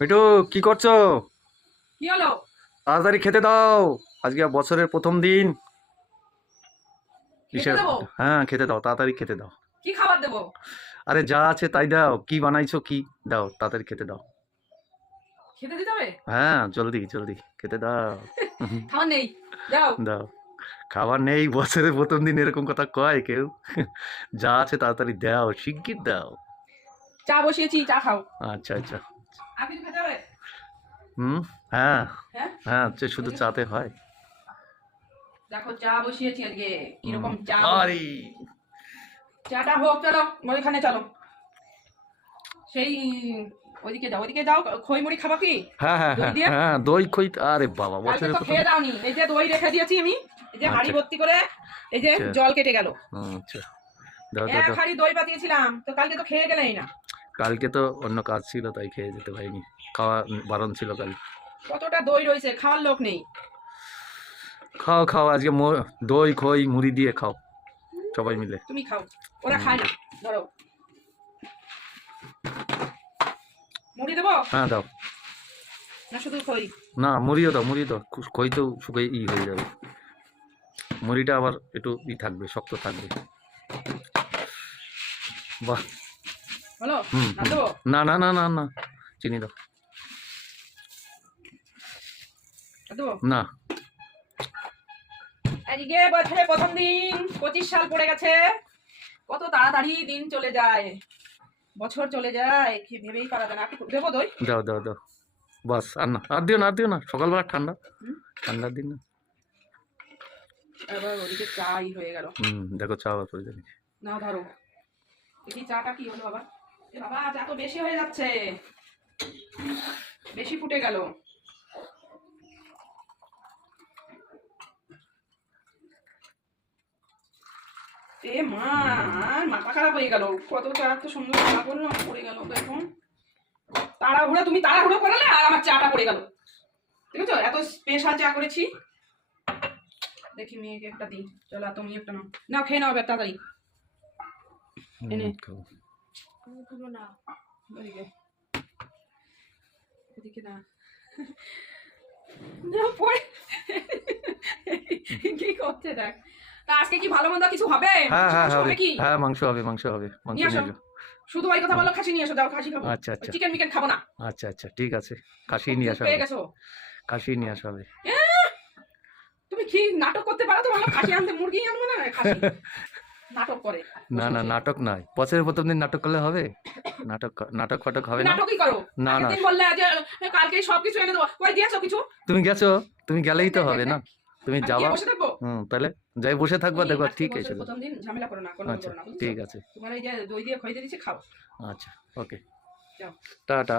মিঠু, কি করছো? কি হলো? তাড়াতাড়ি খেতে দাও। আজকে বছরের প্রথম দিন। খেতে কিসের? দেবো? হ্যাঁ, খেতে দাও, তাড়াতাড়ি খেতে দাও। কি খাবার দেবো? আরে যা আছে তাই দাও। কি বানাইছো কি? দাও, তাড়াতাড়ি খেতে দাও। খেতে দিতে হবে? হ্যাঁ, জলদি জলদি খেতে দাও। খাবার নেই, যাও। দাও। খাবার নেই? বছরের প্রথম দিন এরকম কথা কয় কেউ? যা আছে তাড়াতাড়ি দাও, শিগগির দাও। চা বসিয়েছি, চা খাও। আচ্ছা আচ্ছা। আর কিছু খেতে হবে? হুম। হ্যাঁ। হ্যাঁ, হ্যাঁ, শুধু চাতে হয়? দেখো চা বসিয়েছি আজকে। হুম। কিরকম চা? আরে চাটা হোক, চলো ওইখানে চলো। সেই ওইদিকে যাও, ওইদিকে যাও। খই মুড়ি খাবা কি? হ্যাঁ হ্যাঁ দই হ্যাঁ দিয়ে? হ্যাঁ, দই খই। আরে বাবা, কালকে বছরের তো প্রথম। খেয়ে দাওনি। এই যে দই রেখে দিয়েছি আমি, এই যে হাঁড়ি আচ্ছা ভর্তি করে। এই যে আচ্ছা জল কেটে গেল। আচ্ছা, দাও দাও এক দাও। হাঁড়ি দই পাতিয়েছিলাম, তো কালকে তো খেয়ে গেলেই না। কালকে তো অন্য কাজ ছিল, তাই খেয়ে যেতে পারিনি। খাওয়া বারণ ছিল কাল। কতটা দই রয়েছে, খাওয়ার লোক নেই। খাও খাও, আজকে দই খই মুড়ি দিয়ে খাও সবাই মিলে। তুমি খাও, ওরা হুম। খায় না। ধরো, মুড়ি দেবো হ্যাঁ দাও। না শুধু খই? না, মুড়িও দাও, মুড়ি দাও। খই তো শুকিয়ে হয়ে যাবে। মুড়িটা আবার একটু থাকবে, শক্ত থাকবে। বাহ। হলো হুম না? হুম। দেবো? না না না না না, চিনি দাও। দেবো? না। আজকে বছরের প্রথম দিন, 25 সাল পড়ে গেছে। কত তাড়াতাড়ি দিন চলে যায়, বছর চলে যায়, কি ভেবেই পারা যায় না। একটু দেবো দই? দাও দাও দাও। বাস, আর না, আর দিও না, আর দিও না। সকালবেলা ঠান্ডা, হুম? ঠান্ডার দিন না। এবার ওদিকে চাই হয়ে গেল। হুম, দেখো চা আবার করে দেবে। না ধরো, দেখি চাটা কি হলো বাবা। এ বাবা, চা তো বেশি হয়ে যাচ্ছে, বেশি ফুটে গেল। এ মা, আর মাথা খারাপ হয়ে গেল। কত চা, এত সুন্দর চা করলাম, পড়ে গেল। দেখুন, তাড়াহুড়ো, তুমি তাড়াহুড়ো করালে আর আমার চাটা পড়ে গেল। ঠিক আছে, এত স্পেশাল চা করেছি। দেখি মেয়েকে একটা দিই। চলো, তুমি একটা নাও, নাও খেয়ে নাও এবার তাড়াতাড়ি। এনে খাও। পুরো না, ওদিকে ওদিকে না, না পড়ে কি করছে দেখ। তা আজকে কি ভালো মন্দ কিছু হবে? হ্যাঁ হ্যাঁ মাংস হবে। হবে কি? হ্যাঁ, মাংস হবে, মাংস হবে। মাংস নিয়ে আসো। নিয়ে যাও। শুধু ওই কথা বলো, খাসি নিয়ে এসো, যাও খাসি খাবো। আচ্ছা আচ্ছা চিকেন মিকেন খাবো না। আচ্ছা আচ্ছা, ঠিক আছে। খাসি খুব নিয়ে চুপ আসা পেয়ে হবে। গেছো। খাসি নিয়ে আসা হবে। তুমি কি নাটক করতে পারো তো? ভালো, খাসি আনতে মুরগি আনবো না, খাসি নাটক করে না বসে না, বসে। নাটক নয়। বছরের প্রথম দিন নাটক করলে হবে? নাটক ফাটক হবে তুমি না। নাটকই করো। না আগের না, দিন বললে যে কালকে সবকিছু এনে দেবো, কই দিয়েছো কিছু? তুমি গেছো, তুমি গেলেই তো হবে না। তুমি আমি যাবা। গিয়ে বসে থাকবো? হুম, তাহলে যাই বসে থাকবা, তুমি দেখবা আজকে ঠিক এসে বছরের যাবে। প্রথম দিন ঝামেলা করো না, কোনো আচ্ছা, করো না, বুঝছো? ঠিক আছে। তোমার এই যে দই দিয়ে খই দিয়ে দিচ্ছি, খাও। আচ্ছা, ওকে। যাও। টাটা।